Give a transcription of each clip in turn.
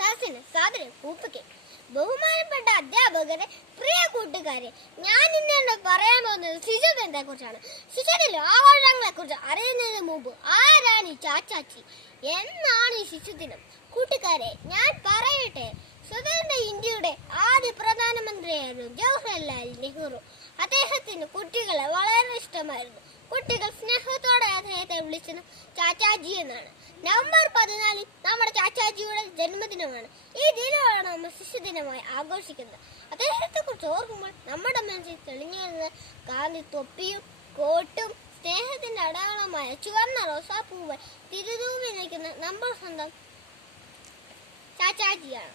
സദസ്സിന് സാദരം കൂപ്പിക്കും. ബഹുമാനപ്പെട്ട അധ്യാപകരെ, പ്രിയ കൂട്ടുകാരെ, ഞാൻ ഇന്ന് പറയാൻ പോകുന്നത് ശിശുദിനത്തെ കുറിച്ചാണ്. ശിശുദിന ആഘോഷങ്ങളെ കുറിച്ച് അറിയുന്നതിന് മുമ്പ് ആരാണ് ഈ ചാച്ചാച്ചി, എന്നാണ് ഈ ശിശുദിനം? കൂട്ടുകാരെ, ഞാൻ പറയട്ടെ. സ്വതന്ത്ര ഇന്ത്യയുടെ ആദ്യ പ്രധാനമന്ത്രിയായിരുന്നു ജവഹർലാൽ നെഹ്റു. അദ്ദേഹത്തിന് കുട്ടികളെ വളരെ ഇഷ്ടമായിരുന്നു. കുട്ടികൾ സ്നേഹത്തോടെ അദ്ദേഹത്തെ വിളിച്ചത് ചാച്ചാജി എന്നാണ്. നവംബർ 14 നമ്മുടെ ചാച്ചാജിയുടെ ജന്മദിനമാണ്. ഈ ദിനമാണ് നമ്മൾ ശിശുദിനമായി ആഘോഷിക്കുന്നത്. അദ്ദേഹത്തെ കുറിച്ച് ഓർക്കുമ്പോൾ നമ്മുടെ മനസ്സിൽ തെളിഞ്ഞു വരുന്നത് ഗാന്ധി തൊപ്പിയും കോട്ടും സ്നേഹത്തിന്റെ അടയാളമായ ചുവന്ന റോസാപ്പൂവ് തിരുതൂവി നിൽക്കുന്ന നമ്മുടെ സ്വന്തം ചാച്ചാജിയാണ്.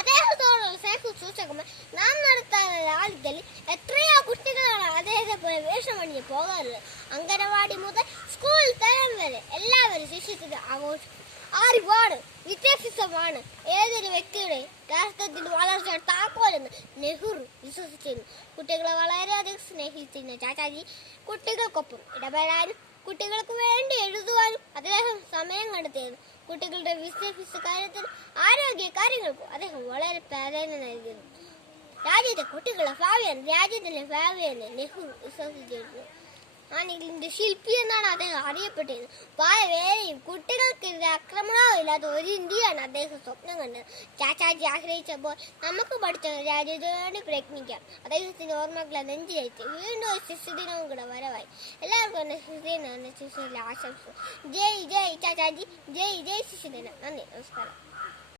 അദ്ദേഹത്തോടുള്ള സ്നേഹം സൂചകമായി നാം നടത്താനുള്ള ലാളിത്യത്തിൽ എത്രയോ കുട്ടികളാണ് അദ്ദേഹത്തെ പോലെ വേഷമണിഞ്ഞ് പോകാറുള്ളത്. അംഗനവാടി മുതൽ സ്കൂൾ തലം വരെ എല്ലാവരും ശിശുദിനം ആഘോഷിക്കും. അറിവാണ്, വിദ്യാഭ്യാസമാണ് ഏതൊരു വ്യക്തിയുടെ രാഷ്ട്രത്തിന്റെ വളർച്ച താക്കോലെന്ന് നെഹ്റു വിശ്വസിച്ചിരുന്നു. കുട്ടികളെ വളരെയധികം സ്നേഹിച്ചിരുന്ന ചാച്ചാജി കുട്ടികൾക്കൊപ്പം ഇടപെടാനും കുട്ടികൾക്ക് വേണ്ടി എഴുതുവാനും അദ്ദേഹം സമയം കണ്ടെത്തിയിരുന്നു. കുട്ടികളുടെ വിദ്യാഭ്യാസ കാര്യത്തിനും ആരോഗ്യ കാര്യങ്ങൾക്കും അദ്ദേഹം വളരെ പ്രാധാന്യം നൽകിയിരുന്നു. രാജ്യത്തെ കുട്ടികളുടെ ഭാവിയാണ് രാജ്യത്തിന്റെ ഭാവിയെന്ന് നെഹ്റു വിശ്വസിച്ചിരുന്നു. ആണെങ്കിലിന്റെ ശില്പി എന്നാണ് അദ്ദേഹം അറിയപ്പെട്ടിരുന്നത്. വേറെയും കുട്ടികൾക്കെതിരെ ആക്രമണവും ഇല്ലാത്ത ഒരു ഇന്ത്യയാണ് അദ്ദേഹം സ്വപ്നം കണ്ടത്. ചാച്ചാജി ആഗ്രഹിച്ചപ്പോൾ നമുക്ക് പഠിച്ച രാജ്യത്തിന് വേണ്ടി പ്രയത്നിക്കാം. അദ്ദേഹത്തിന്റെ ഓർമ്മകളെ നെഞ്ചിലേറ്റ് വീണ്ടും ഒരു ശിശുദിനവും കൂടെ വരവായി. എല്ലാവർക്കും ശിശുദിനം ആശംസ. ജയ് ജയ് ചാച്ചാജി, ജയ് ജയ് ശിശുദിനം. നന്ദി, നമസ്കാരം.